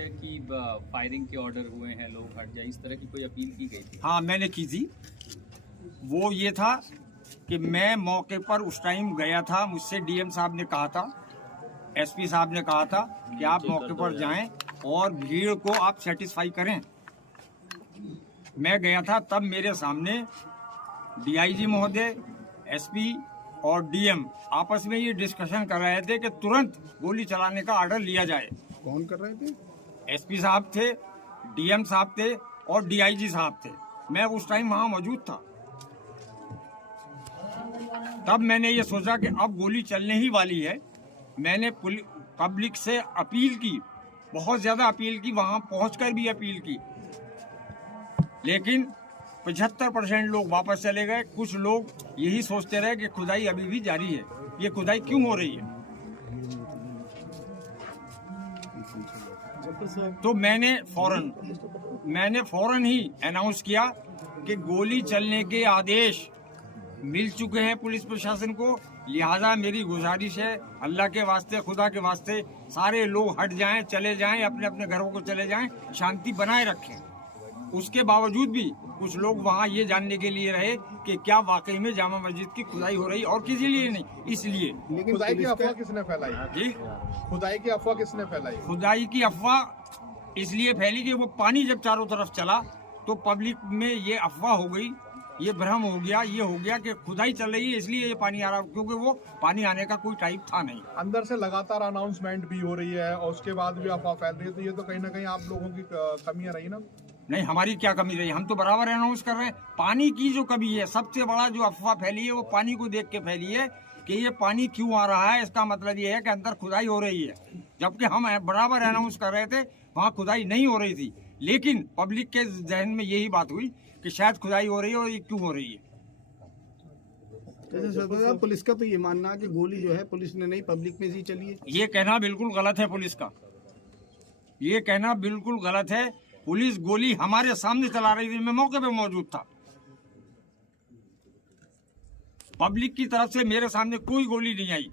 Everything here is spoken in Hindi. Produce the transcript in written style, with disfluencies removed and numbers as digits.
है कि फायरिंग के ऑर्डर हुए हैं, लोग हट जाए, इस तरह की कोई अपील की गई थी? हाँ, मैंने की थी। वो ये था कि मैं मौके पर उस टाइम गया था, मुझसे डीएम साहब ने कहा था, एसपी साहब ने कहा था कि आप मौके पर जाएं और भीड़ को आप सेटिस्फाई करें। मैं गया था, तब मेरे सामने डीआईजी महोदय, एसपी और डीएम आपस में ये डिस्कशन कर रहे थे कि तुरंत गोली चलाने का ऑर्डर लिया जाए। कौन कर रहे थे? एसपी साहब थे, डीएम साहब थे और डीआईजी साहब थे। मैं उस टाइम वहां मौजूद था। तब मैंने ये सोचा कि अब गोली चलने ही वाली है। मैंने पब्लिक से अपील की, बहुत ज्यादा अपील की, वहां पहुंचकर भी अपील की, लेकिन 75% लोग वापस चले गए। कुछ लोग यही सोचते रहे कि खुदाई अभी भी जारी है, ये खुदाई क्यों हो रही है। तो मैंने फौरन ही अनाउंस किया कि गोली चलने के आदेश मिल चुके हैं पुलिस प्रशासन को, लिहाजा मेरी गुजारिश है, अल्लाह के वास्ते, खुदा के वास्ते, सारे लोग हट जाएं, चले जाएं, अपने अपने घरों को चले जाएं, शांति बनाए रखें। उसके बावजूद भी कुछ लोग वहाँ ये जानने के लिए रहे कि क्या वाकई में जामा मस्जिद की खुदाई हो रही, और किसी लिए नहीं, इसलिए। लेकिन खुदाई की अफवाह किसने फैलाई? जी, खुदाई की अफवाह किसने फैलाई? खुदाई की अफवाह इसलिए फैली कि वो पानी जब चारों तरफ चला तो पब्लिक में ये अफवाह हो गई, ये भ्रम हो गया, ये हो गया कि खुदाई चल रही है इसलिए ये पानी आ रहा, क्योंकि वो पानी आने का कोई टाइप था नहीं। अंदर से लगातार अनाउंसमेंट भी हो रही है और उसके बाद भी अफवाह फैल रही है, तो ये तो कहीं ना कहीं आप लोगों की कमियां रही ना? नहीं, हमारी क्या कमी रही, हम तो बराबर अनाउंस कर रहे हैं। पानी की जो कमी है, सबसे बड़ा जो अफवाह फैली है वो पानी को देख के फैली है कि ये पानी क्यों आ रहा है। इसका मतलब ये है कि अंदर खुदाई हो रही है, जबकि हम बराबर अनाउंस कर रहे थे वहाँ खुदाई नहीं हो रही थी, लेकिन पब्लिक के जहन में यही बात हुई कि शायद खुदाई हो रही है, और ये क्यों हो रही है। जैसे सरदार साहब, पुलिस का तो ये मानना है कि गोली जो है पुलिस ने नहीं, पब्लिक में ही चली है। ये कहना बिल्कुल गलत है पुलिस का, ये कहना बिल्कुल गलत है। पुलिस गोली हमारे सामने चला रही थी, मैं मौके पे मौजूद था। पब्लिक की तरफ से मेरे सामने कोई गोली नहीं आई।